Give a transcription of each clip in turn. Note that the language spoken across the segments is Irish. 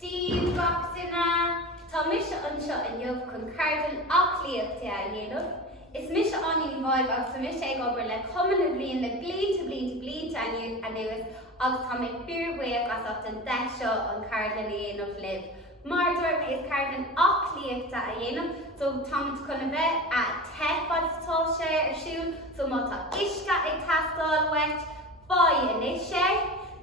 Steve Boxina, Táimid anseo inniu chun ceardlann aclaíochta a dhéanamh. Is mis Áine dhaoibh agus mis ag obair le cumann a bhíonn le blianta a nuas agus tá mé fíormhaíoch as ocht an deisio an ceardlann a dhéanamh libh. Mar dúirt is ceardlann aclaíochta a dhéanamh, so táimid chun bheith a teachfad atá sé ar siúl, so má tá isce ag teastáil wet fáin is sé.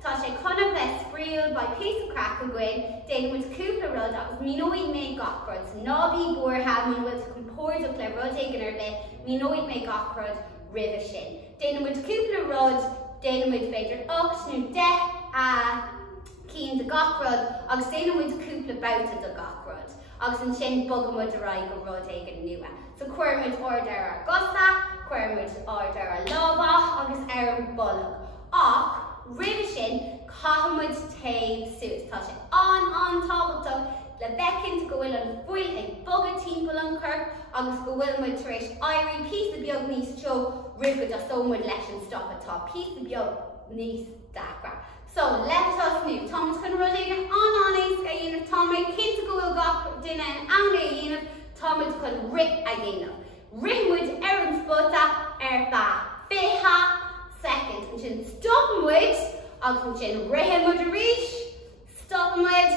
Tá sé chun bheith spriúil ba piece of crack againn, déanamid cúpla rud agus míonóid mé gachrod. Nábí buairtha man bhfuil compórach le rud éigean ar bith, míonóid mé gachrod roimhe sin. Déanamid cúpla rud, déanamid féidir 8 nó 10 cinn de gachrod, agus déanamid cúpla bouta de gachrod. Agus an sin bogamid a raibh go rud éigean nua. So cuireamid ordair ar gosa, cuireamid ordair ar lábha agus ar an bolach. Ach, roimhe sin caitheamid taobh suas. Tá sé an tábhachtach le bheicint go bhfuil an bhfuil ag bogad timpeall an chur agus go bhfuil muid tar éis éirí píosa beag níos teo ribh go dosómid leis an stop atá píosa beag níos dacra. So let us nu. Táimid chun rud éigean an-ánaíos a dhéanamh, táimid cinnte go bhfuil gach duine an angla a dhéanamh, táimid chun rith a dhéanamh. Rithmuid ar an spóta ar bheith second, and sin stopmuid, agus sin rehamud a ríis, stopmuid,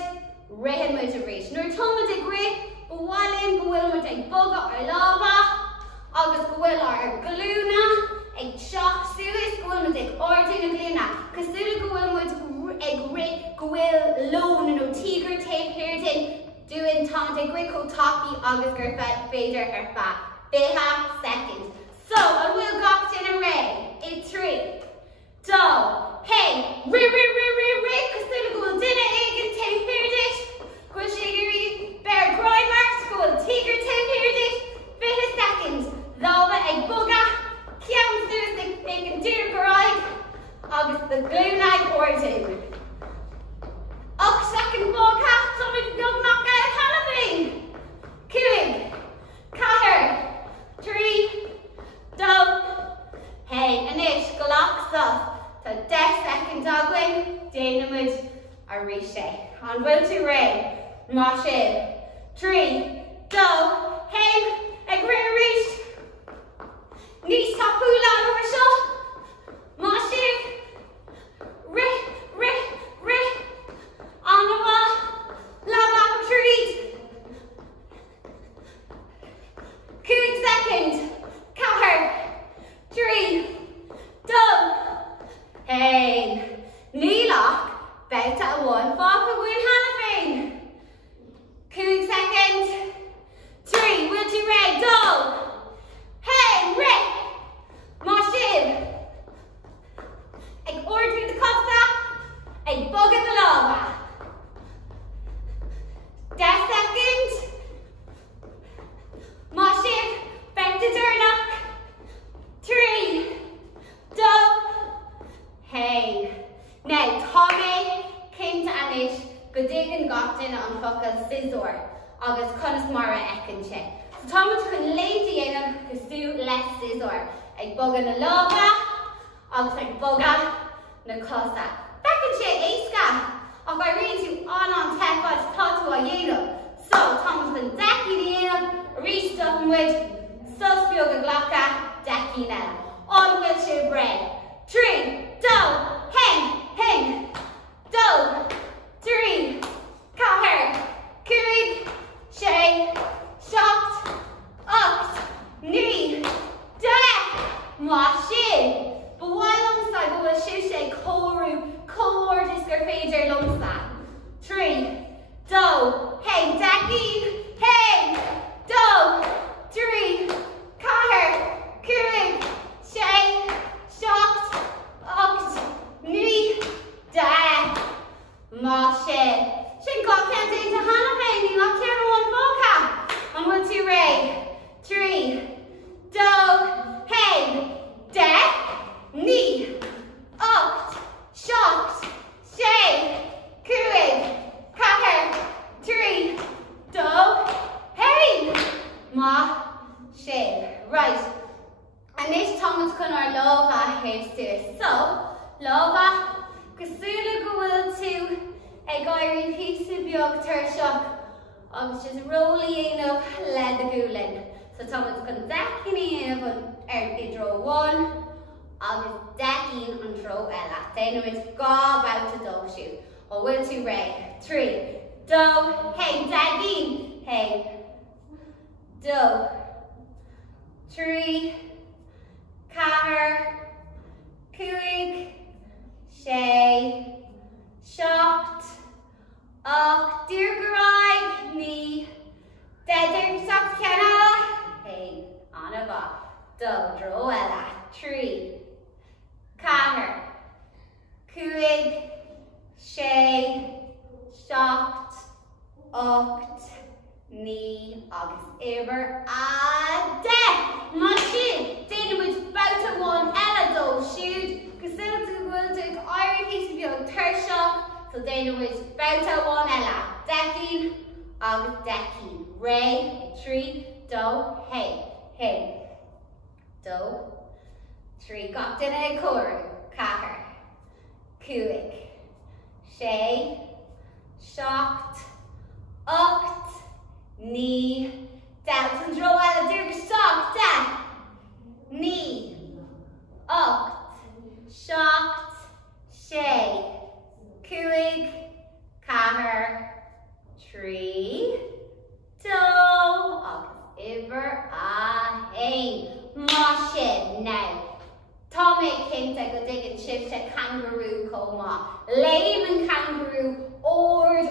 rehamud a ríis. Nuair táimid ag rith, bhfuilíonn go bhfuil muid ag bogad ar lábha, agus go bhfuil ar glúna, ag seach suas, go bhfuil muid ag ordaí na glúna. Cosúla go bhfuil muid ag rith, go bhfuil lón nó tígur taobh hirdin, dúin táimid ag rith chomh tapaí agus gur féidir ar bheith second. So, an bhfuil gach sin a ré. In 3, 2, hey, ri, cosúla go bhfuil duine éigean taobh hirdis, go sé gurí bear groimart, go bhfuil tígur taobh hirdis, 20 seconds, lábha ag bogad, ceann suas ag an dúr goráid, agus the glúna ag ordaí. 8 second bogad, táimid beag nach gaibh hanafing. 2, 4, 3, 2, hey, anis, go lachsa, tá 10 second againn, déanamid a ríise. An bhfuil tú ré, má sibh. 3, 2, hey, ag ré ríis. Níos tá púla an uair seo, má sibh. Ré, an bhá, lábha a tríd. 2 second, 4, 3, 2, hey, nílach, beta a 1, fáca bhfuil hana féin. 2 second, 3, bhfuil tú ré, 2, hey, ré, má sibh. Ag ordaí de costa, ag bogad de lábha. 10 second, má sibh, beta dúrnach. 3, 2, hey. Now, Tommy came to Anish, go digging gach duine an focail scissor, agus conas mara eccan sé. So Thomas chun léite dhéanamh cosú leis scissor, ag bogad na lábha, agus ag bogad na cosa. Beccan sé éasca, ach I read tú an teachfad tá tú a dhéanamh. So Thomas chun deci dhéanamh, rís muid, sus beag a ghlacha, deci nela. On bhfuil siú bread. 3, 2, hang, 2, 3, 4, 5, 6, 7, 8, 9, 10. Má sibh. Ba bhfuil lomsa go bhfuil siú sé comórtas gur féidir lomsa. 3, 2, hang, deci, hang, 2, 3, 4, 5, 6, 7, 8, 9, 10. Má sibh. Sin gach ceann déanta hana féin, ní gach ceann bhain bóca. An bhfuil tú ré. 3, 2, hang, 10, 9, 8, 7, 6, 5, 4, 3, 2, hang. Má sibh. Right. And this Thomas chun ar lábha héamh suas. So, lábha, cosúla go bhfuil tú Agaibh fhíseán tuirseach agus just rolí inniu le the gúlin. So Táimid chun decinn inniu dro 1 agus decinn an dro eile. Déanamid gá bouta dó siúd. Ó bhfuil tú raibh. 3, dó, hey, decinn, hey, dó, 3, 4, 5, 6, 7, 8, dearfacha, ní, dearfacha cead, hey, anna bha, dó, dro eile, 3, 4, 5, 6, 7, 8, ní, agus ibar a 10. Má sin, déanamid bouta 1 eile dó siúd, cos uile tú bhfuil tú agaibh fhíseán tuirseach, so déanamid bouta 1 eile, decinn agus decinn. Raibh, 3, dó, hey, hey, dó, 3, gach duine chur, 4, 5, 6, 7, 8, ní, an dro eile dearfacha, 10, ní, 8, 7, 6, 5, 4, 3, dó, agus ibar a 1. Má sin now. Táimid cinnte go dtí an sibh kangaroo comá. Léim an kangaroo ord.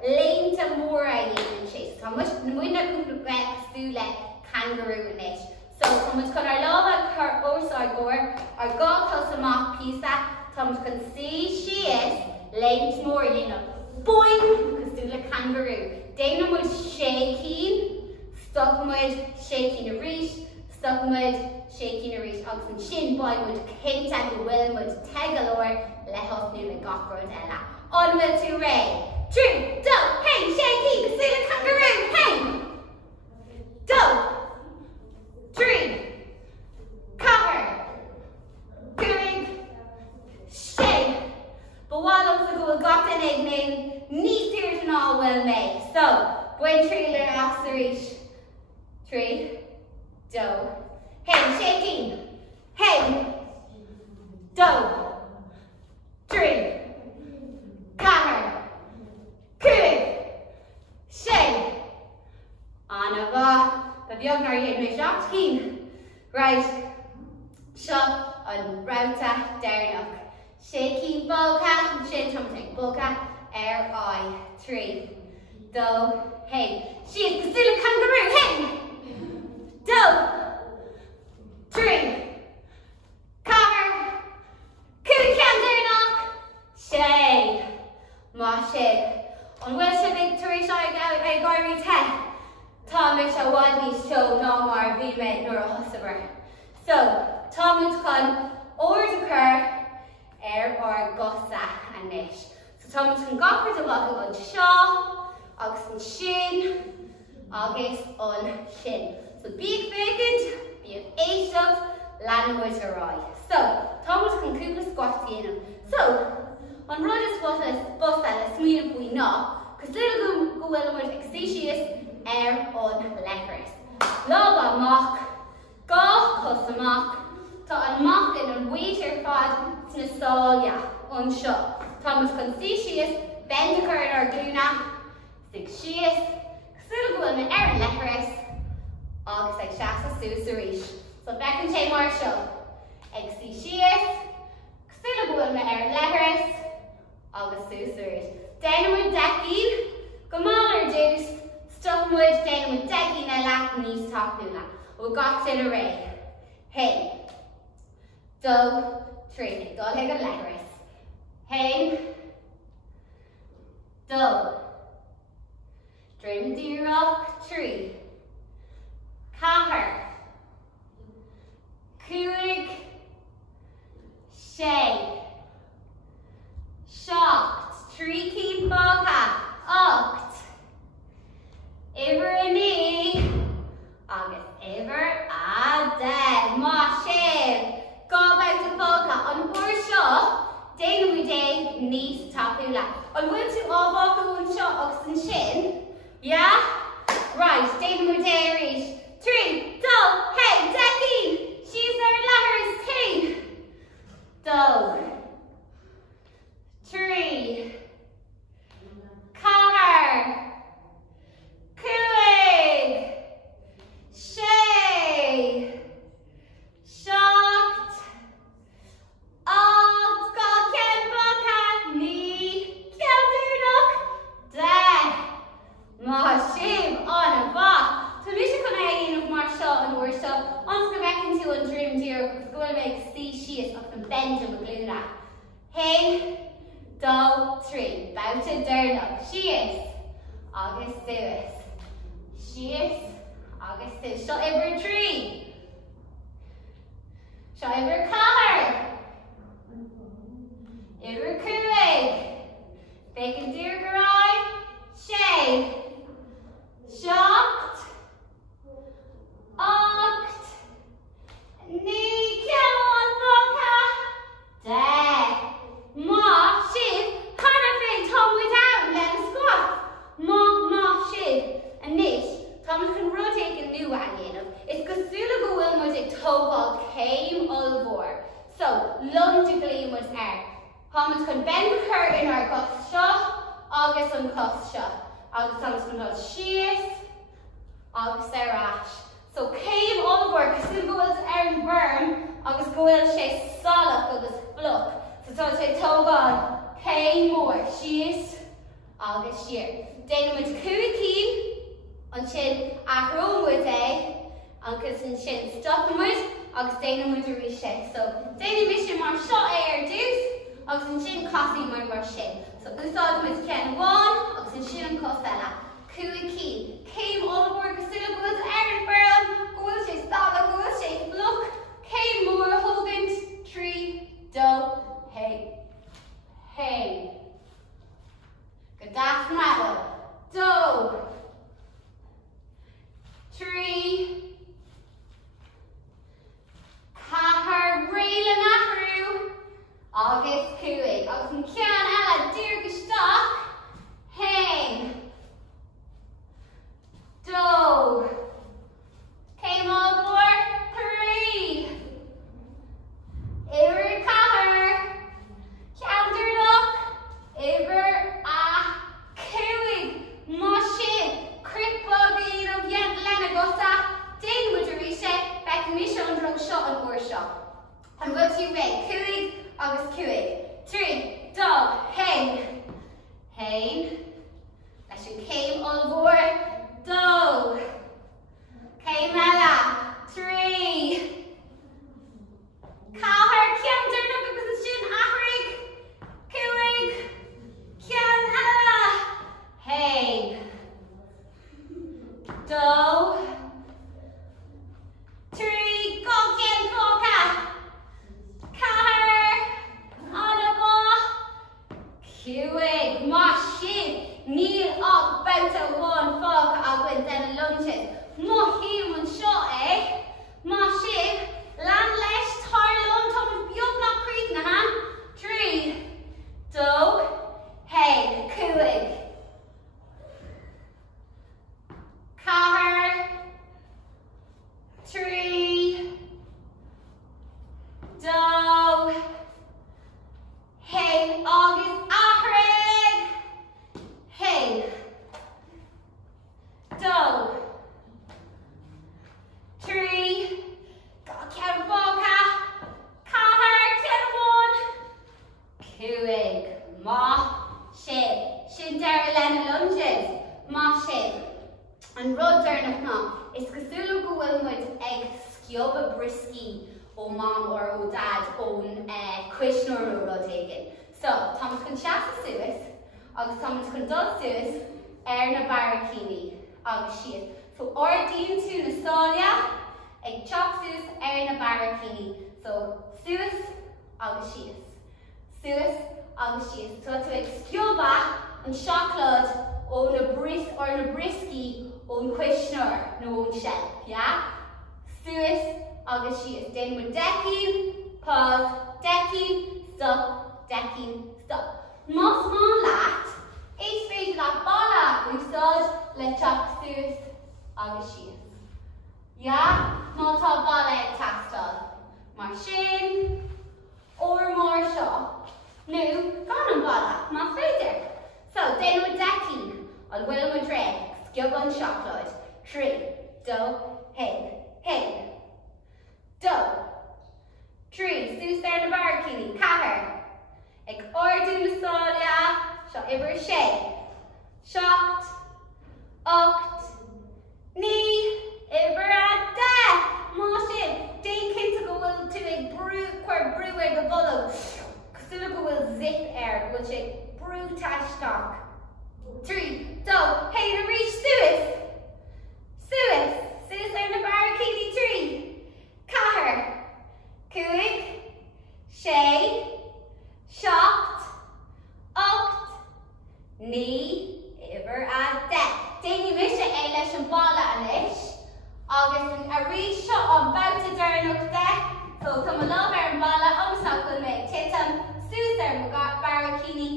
Léimte mór a dhéanann sé. Tá muine cúpla bheith súile kangaroo inis. So Táimid chun ar lábha chur ósáid góir ar gá cos amach píosa. Táimid chun sios léimt mór a dhéanamh. Boing! Cos súile kangaroo. Déanamid shaking, stoppamid shaking a rís, stoppamid shaking a rís agus an sin baimid cinnte go bhfuilmid teagalóir le hosnú le gachród eile. On bhfuil tú raibh. 3, dó, hey, shaking, cos súile kangaroo, hey! Dó, 3, 4, 5, 6. But while I'm going to go to the name, ní tíir an all well made. So, buin 3 le as the reach. 3, dó. Hey, shaking. Hey, dó. 3, 4, 5, 6. Anna bha. Ba bheag nar dhéad mé seacht cinn. Right. Seo an rauta dearnach. Shaking boca, sin Táimid boca, I, 3, dó, hey. She's the súile kangaroo, hey! Dó, 3, 4, 5 dearnach, 6. Má sin. An bhfuil sé victory seo ag gaiirí te. Táimid se bhaid níos seo ná mar bhí méid nuair a thosabar. So, Táimid chun ord a chur ar gosa anis. So Táimid chun gachar do bhacha an seo, agus an sin, agus an sin. So bíag fécid, bíag éisteach, leanmid a ráid. So, Táimid chun cúpla squacht dhéanam. So, an rud is bosa le smíad bhui ná, cos líle go bhfuilmid ag síos ar an leithris. Láb amach, gá cos amach, tá an mach in an bhuitir fad sna sáile an seo. Táimid chun síos, bend a chur ar glúna, sig síos, cosúla go bhfuilmid ar an leithris, agus ag seasa sús a rís. So becinn sé mar seo. Ag síos, cosúla go bhfuilmid ar an leithris, agus sús a rís. Déanamid decinn, go málar dús, stoppamid déanamid decinn eile níos tapúla. Ó gach sin a raibh. Hey, dó, 3, dó ag an leithris. Hey, dó. Drim díreach 3, 4, 5, 6, 7, 3 cinn boca, 8. Iver a ní, agus iver a 10. Má sibh, gá bouta boca an bhuair seo, déanamid é níos tapúla. Yeah? Right, David with Irish. 3, do, hey, decking. She's our letters, ting. Do. 3. Car. Cúig. Shay. Shocked. Odd. Got Ken Baka. Knee. Counter. De. Ma sibh on a bach. So this is going to be of Marshall and Worship. On to go back into a dream dear. It's going to make see she is up the bench of a gluna. Hey, do, 3. Bow to Dernock. She is. Agus Suez. She is. Agus Suez. Shall ever 3. Shall ever car. Ever Cúig. Bacon dear Garai. Shay. Shocked. Oct. Knee. Kiamon Boca. De. Ma. Sibh. Hannah Tom without. Let him squat. Ma. Sibh. And Nish. Thomas can rotate a new again. It's because Sula go will was Tobal came Ulvor. So, Lund to gleam was air. Thomas can bend her in our cost shot. August and cost shot. August Thomas can do shears. August their ash. So, came Ulvor. Because Sula was Aaron Burn. August go will say solid for this flock. So, say Tobal came more. Shears. August shear. Then with Kuikin. On sin ahrú with agus an sin stoppamid agus déanam with a rishe. So déanam mission mar shot dús agus an sin coffee mar sin. So úsáid with Ken 1 agus an sin an cosella. Cúig key came all aboard Casilla goes Aaron Brown goes she stala goes she look came more Hogan 3 do hey Gadaf Mabel do 3 Cahar Raylan Ahru August Cúig agus an cean eile dear gastach Hain Do came over 3 Ever Cahar Counter Look Ever Cúig Moshin Cripboggy of Yet Lenagosa Dane with a reset back in Misha and drug shot and workshop. And what you make? Cúig August Cúig. 3 dog Hain That you came on board Do came ella 3 Cahar Kiamder look at position Ahrig Cúig Kian ella Hain Do 3 Gokin Coca Cahar Anaba Cúig Moshin Neil up about 1 fog againn then lunches Mohim and shot Moshin Land lesh Tarlon Thomas Bjogna Creek Nahan 3 Do Hey Cúig Cahar 3 Do Hey August Ahrig Hey Do 3 Ken Boca Cahar Ken 1 Cúig Ma Shin Dara Lena lunges Ma and rud Dernach na is Casulu go Wilmwood egg skioba brisky o mom or o dad own Quishnor o rotagen. So Thomas can shasta suis, August Thomas can dod suis, na barakini, August she is. So ordine to Nasolia, egg chop suis, na barakini. So suis, August she is. Suis, August she is. So to egg skioba and shoklod o na bris or na brisky own Quishnor no own shell, yeah? Suis, August she is. Then with decking, pause, decking, stop, decking, stop. Most mon lat, Is féidir le balla úsáid le teach suas agus sios. Ja, má tá balla ag teastáil. Mar sin, or mar seo. Nu, gan an balla, má féidir. So, déanú a decín, an bhfuil mo dre, sciab an seachlóid. 3, 2, hen. Do. 3, sús ar na barcíní, cathair. Ag ordú na sáile, seo ibar 6. 7, 8, 9, ibar a 10. Má sin, déon cinnte go bhfuil tú ag chuir brú ag go bhulú. Cosúla go bhfuil zip air, bhfuil sé brú taisteach. 3, 2, hey, na rís suas. Suas ar na barcíní 3. Cathair. 5, 6, 7, 8, 9, ibar a 10. Déanú mise é leis an balla anis, agus a rís seo an bouta dearfacha, so tá mo lámh ar an balla agus ná go méid titim suas ar mo barcíní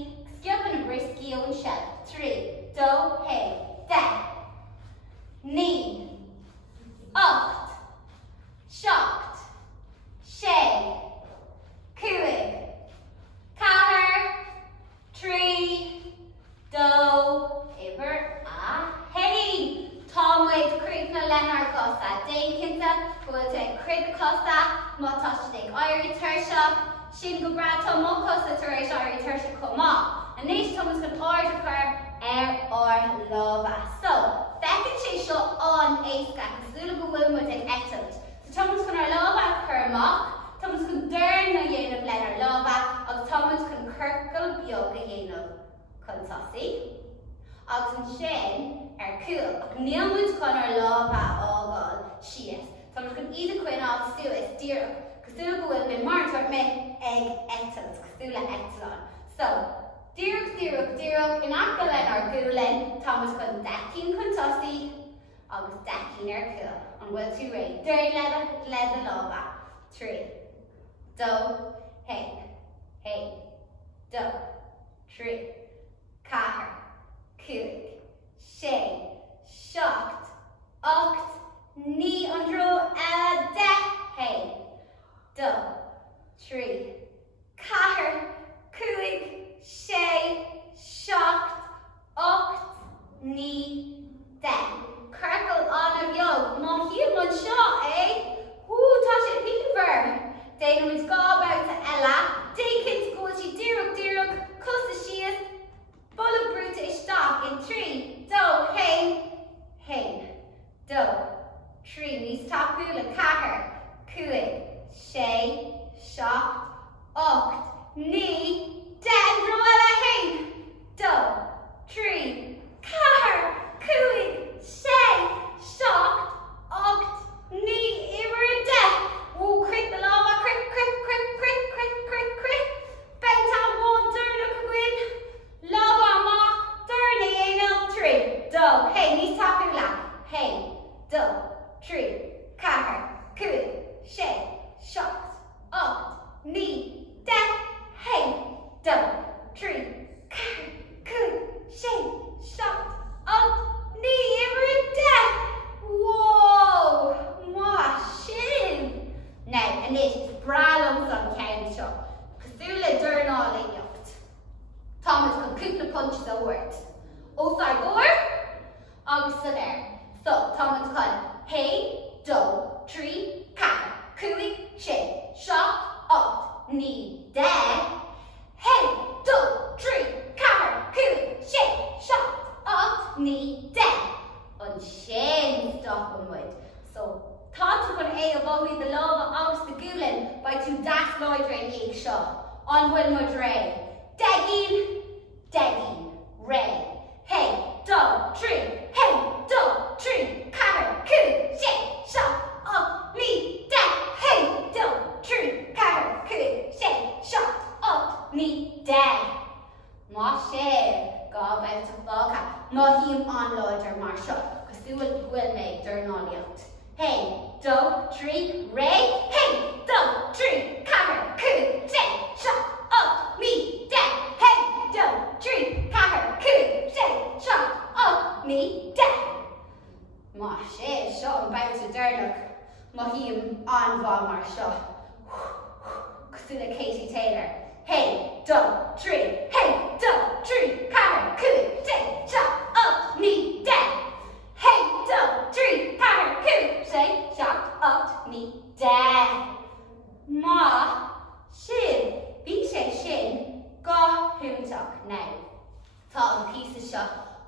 sciab an briscí ón sibh. 3, 2, hey, 10, 9, 8, 7, 6, 5, cathair, 3, 2, ibar a hey. Táimid críochna lenar cosa. Déon cinnte bhfuil tú ag críoch cosa má tá si ag éirí tuirseach, sin go bra tá má cosa tar éis éirí tuirseach chomá. Aníos Thomas go áir chur lámha. So, fecinn sé seo an éasca cosúla go bhfuil muid ag eitilt. So Thomas chun ar lámha churmach, Thomas chun dearn na dhéanamh lenar lámha, agus Thomas chun curcail beag a dhéanamh chun tosaí. Agus an sin ar cúil, ach níl muid chun ar lámha ágáil sios. Thomas chun iad a chuin á suas díreach, cosúla go bhfuil mé martar mé ag eitilt, cosúla eitileán. So, díreach, in aclaíochta ar gúlainn, Thomas chun decín chun tosaí, agus decín ar cúil. An bhfuil tú réid, dearn le a lámha. 3, 2, hey, 2, 3, cathair, 5, 6, 7, 8, 9 an dro a 10. Hey, 2, 3, cathair, 5, 6, 7, 8, 9, 10. Curcail an a bheag, má hiad man seo, tá sé híomhar. Déanú muid gá bouta eile, déon cinnte go bhfuil si díreach, cosa sios, bulla brúta isteach in 3, 2, hey, 2, 3, níos tapúla cathair, 5, 6, 7, 8, 9, 10, roiile hey, 2, 3, cathair, 5, 6, 7, 8, 9, ibar a 10. Ooh, crick the lámha, crick. Bent an bhán dearnach a gcuin. Lámha amach, dearna éanamh 3, 2, hey, níos tapúla. Hey, 2, 3, cathair, 5, 6, 7, 8, 9, 10. Hey, 2, 3, cathair, 5, 6, 7, 8, 9, ibar a 10. Whoa, má sin. Now, anis bralums an ceann seo, cosúla dearnálaíocht. Thomas chun cúpla punches a bhairt. Ósar góir, agus san air. So, Thomas chun hey, 2, 3, cathair, 5, 6, 7, 8, 9, 10. Hey, 2, 3, cathair, 5, 6, 7, 8, 9, 10. An sin stop an muid. So, tá tú chun a bhóí the lámha agus the gúlainn by tú dasláidrein ag seo. An bhfuil mo dre. Degín, ré. Hey, 2, 3, hey, 2, 3, cathair, 5, 6, 7, 8, 9, 10. Hey, 2, 3, cathair, 5, 6, 7, 8, 9, 10. Má sé, gá bouta bhácha, má híam an láidir mar seo, cosúil bhfuil méid dearnálaíocht. Hey, 2, 3, ré. Hey, 2, 3, cathair, 5, 6, 7, 8, 9, 10. Hey, 2, 3, cathair, 5, an bhá mar seo. Cosúla Katie Taylor. Hey, dog, tree. Hey, dog, tree. Car, coo, day, shot, up, me, day. Hey, dog, tree. Car, coo, day, shot, up, me, day. Ma, shin, bhí sé sin, go húntaach now. Tá an písa seo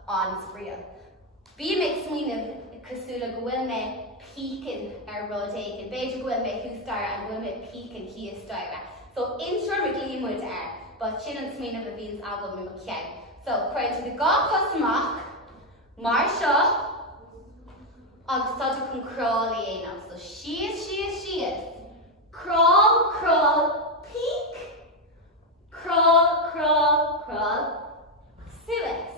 an sbríal. Bí me smaoinemh cosúla go bhfuil me peakin rud éigin. Beidir go bhfuil me hústar a bhfuil me peakin híostáire. So insure me glíomúid but sin an smaoinemh a bhíonn agam me cead. So chuir de gá cosach mar seo agus tá chun crawl éanam. So sias. Crawl, crawl, peak. Crawl, crawl, crawl. Suas.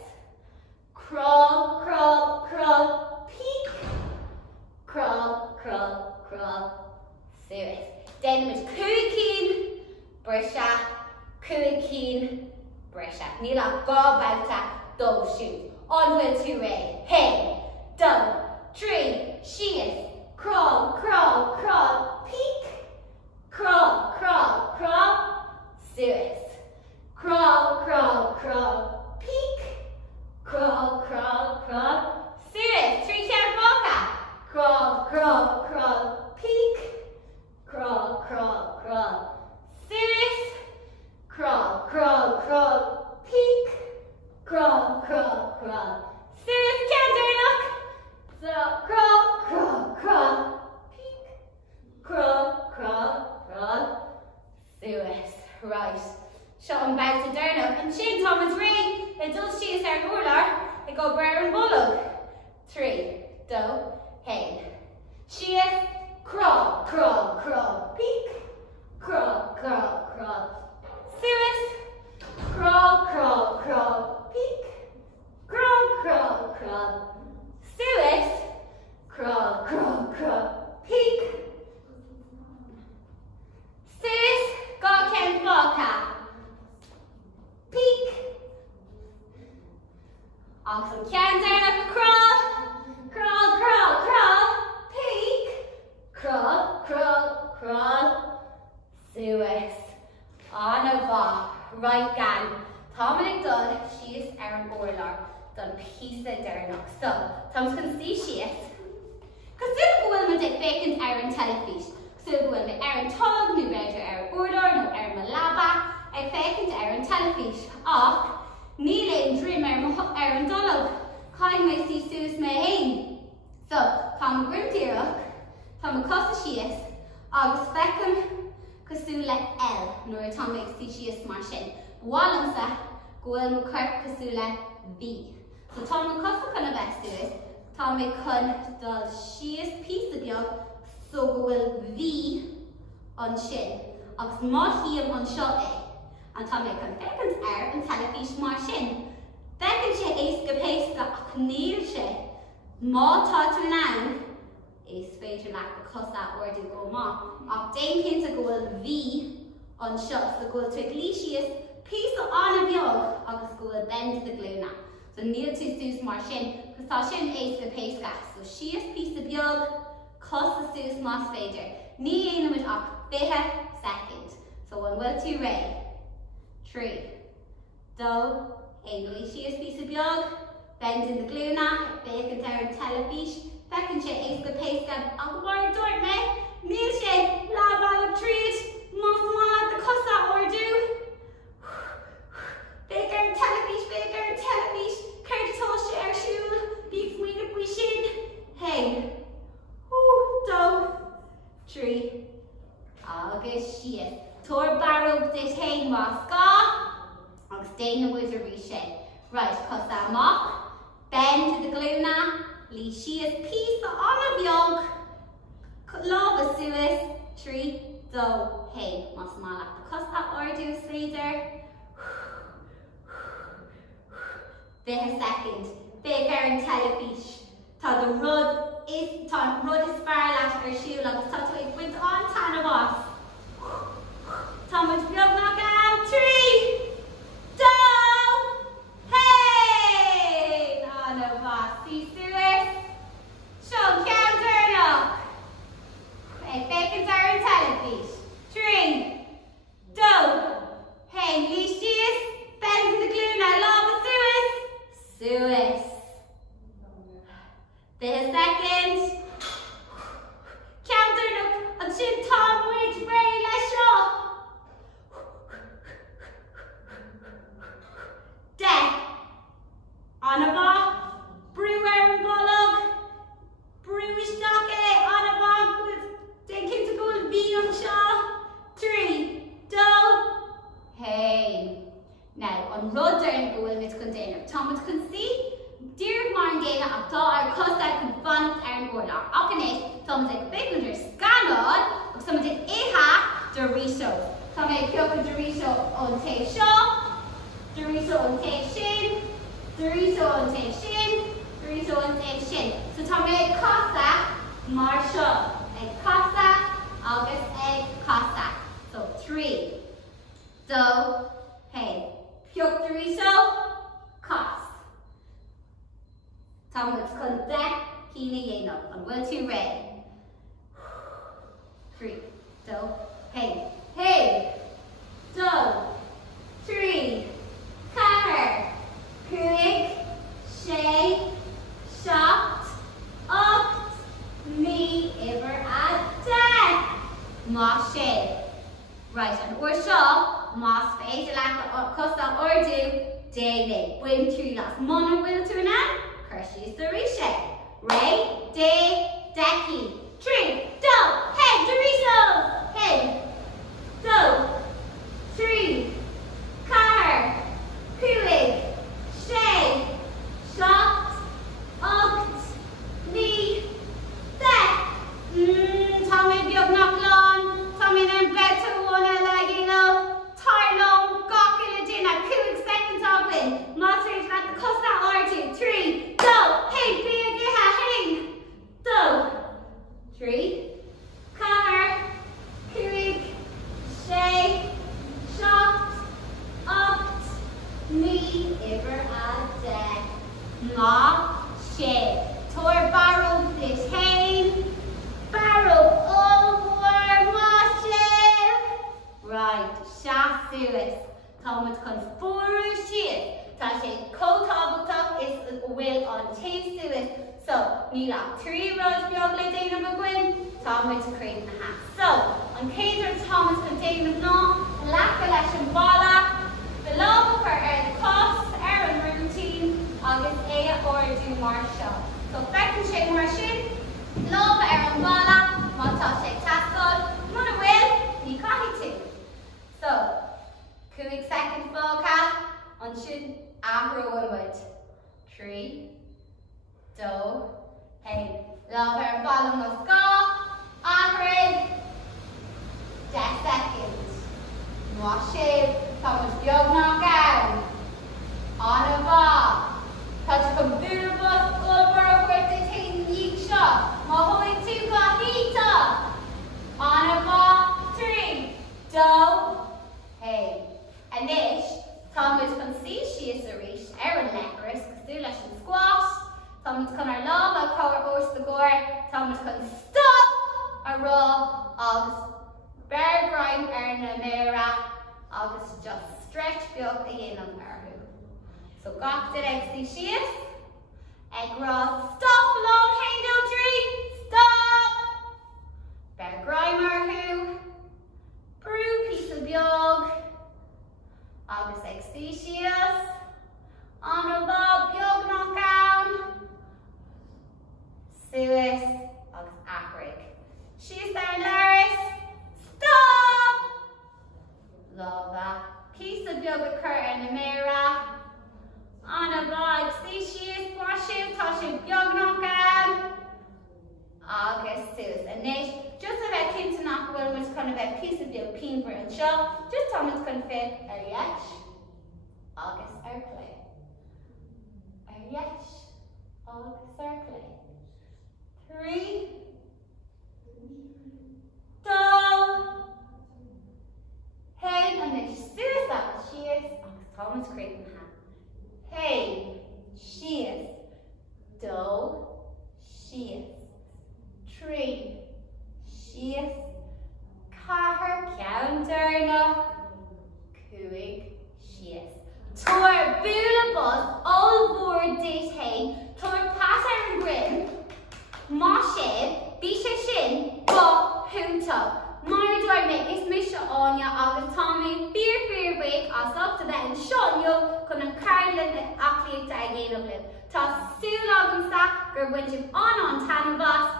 Crawl, crawl, crawl, peak. Crawl, crawl, crawl, suas. Then with cúigín, brisha, cúigín, brisha. Níl gá bauta dó siúd. On bhfuil tú ré. Hey, dó, tree, sias. Crawl, crawl, crawl, peak. Crawl, crawl, crawl, suas. Crawl, crawl, crawl, peak. Crawl, crawl, crawl, suas. Trí ceardlann. Crawl, crawl, crawl, peak. Crawl, crawl, crawl, suas. Crawl, crawl, crawl, peak. Crawl, crawl, crawl, suas. Ceardlann. So crawl, crawl, crawl, peak. Crawl, crawl, crawl, suas. Right. Seo an bouta dearnach an sin Táimid ré le dul sios gúlar I go brear an bullock. 3, 2, 1. Sias, crawl, crawl, crawl, peak. Crawl, crawl, crawl, suas. Crawl, crawl, crawl, peak. Crawl, crawl, crawl, suas. Crawl, crawl, crawl, peak. Suas, gá ceann fácha. Peak. Awesome. Can turn up a crawl. Crawl, crawl, crawl. Peak. Crawl, crawl, crawl. Suas. On a va. Right gan. Táimid done. She is an orlar. Done písa dearnach. So, Thomas can see she is. Cosúil go bhfuil me ag fécint an telefís. Cosúil go bhfuil me an tug, nó beidir an orlar, nó an laba. Ag fécint an telefís. Ach, ní léon drim an dolog. Caig me sí suas me hain. So, tá me grimtíireach, tá me cosa sias, agus fecim cosúla L, nuair tá me sí sias mar sin. Bhuailimsa, go bhfuil me cur cosúla V. So tá me cosa chun a bheith suas, tá me chun dul sias písa beag, so go bhfuil V an sin. Agus má híam an seo é. An tá me chun fecint an telefís mar sin. Fecinn sé éasca péasca ach níl sé. Má tá tú lán, is féidir leat go cosa orú go má. Ach déim cinnta go bhfuil V an seo, so go bhfuil tú ag lí sias písa anna bheag agus go bhfuil bend de glúna. So níl tú sús mar sin, cos tá sin éasca péasca. So sias písa beag, cosa sús más féidir. Ní éanamid ach 20 second. So an bhfuil tú ré. 3, 2, 1. Lí sias písa beag, bend in the glúna, fécinn ar telefís, fecinn sé éasca péasca ach mar dúirt me, níl sé lábhall tríd, más mála de cosa orú. Fécinn telefís, chuirtá sé ar siúl, bíag muoine bui sin. Hey, 2, 3, agus sias. Tor barúg dit hain más gá, agus déanamh a rí sé. Right, cos amach, bend the glúna, lí sias písa anna bheag, lábha suas, 3, 2, 1. Más mála the cosa orú sléidir. 20 second. Big an telefís. Tá the rud is fearr leat ar siúl agus tá tú ag buint an tanna bhás. Táimid beag nach an 3, 2, hey! Anna bhás. Sí suas. Seo ceardlann. Ag seconds are in telefish. 3, 2, hey, leash cheese, bend the glue now, love Suis. 10 seconds. Counter look, and chin Tom which brain let's show. Death. On a bar, brewer and bollock, brewish docket, on a bar, taking to go bhíonn shaw. 3, 2, hey. Now, on rudder and bhfuil mit container, Táimid can see, dearfacha mar an ggéine ach tá ar cosa chun fant ar an gcóir ach againn Táimid ag big under scanán ach Táimid ag éha doríseo. Táimid ag ceocha doríseo ón taobh seo, doríseo ón taobh sin, doríseo ón taobh sin, doríseo ón taobh sin. So Táimid ag casa mar seo, ag casa agus ag casa. So 3, 2, hey. Ceoch doríseo, cas. Táimid chun de cíne dhéanamh an bhfuil tú ready. 3, 2, hey. Hey, 2, 3, 4, 5, 6, 7, 8, ní ibar a 10. Má sé. Right, and we're sure. Más féidir leat costa ordu déine. Buin tú las mona bhfuil tú na, chur síos doríse. Ray, de, decí. 3, 2, hey, doríseo. Hey, 2, 3, 4, 5, 6, 7, 8, 9, 10. Táimid beag nach lán, Táimid an better one eile, you know. Tarlom, gawcil a din a 2 seconds of win. Monsters at the costa ordu. 3, 2, hey, big yeah, hey. 2, 3, 4, 5, 6, 7, 8, 9, ibar a 10. Má sé. Tor barrow this hain. Barrow over má sé. Right, seaach suas. Táimid chun fóru siad. Tá sé cótábhachtach is bhfuil an taobh suas. So, ní leat 3 rud beag le déanamh a gcuin, Táimid craig na hat. So, an céidir Táimid chun déanamh ná, lecha leis an balla, the lábhach ar the cost, ar an routine, agus é ordu mar seo. So, feiceann sé mar sin, lábha ar an balla, má tá sé tascáil, muna bhfuil, ní caithfidh tú. So, 2 second fóca, an sin ahrú an bhid. 3, 2, hey, lábha ar an balla má scá, ahrú, 10 seconds. Má sibh, Táimid beag nach ann. An a bhá. Tá tú chun búrbas over a bhuiir de taon díoc seo. Má thuigh tú go híta. An a bhá. 3, 2, hey. Anois, Táimid chun sí síos arís ar an lecaras cosú leis an squash. Táimid chun ar lábha cabhar os the gcóir. Táimid chun stop a rá agus bear graim ar na méra agus just stretch beag a dhéanamh arthú. So gach did ag sí síos. Ag rá stop long handle tree. Stop. Bear graim arthú. Brew piece of beag. Agus ag sí síos. An a bhá beag nach ann. Suas agus achraigh. Síos ar leris. Stop! Lábha. Piece of beag a chur in the méra. An a bhá ag sí síos páisiú tá sé beag nach ann. Agus suas. Anois, just a bheith cinnte nach bhfuil muid chun a bheith piece of beag pínbhar an seo, just Táimid chun fig ar dheis agus ar clé. Ar dheis agus ar clé. 3, 2, hey, and then suas that síos agus Táimid craig na hat. Hey, síos, 2, síos, 3, síos, aclaíochta againn. Tá súil agam sa gur bhain sibh an tanna bhas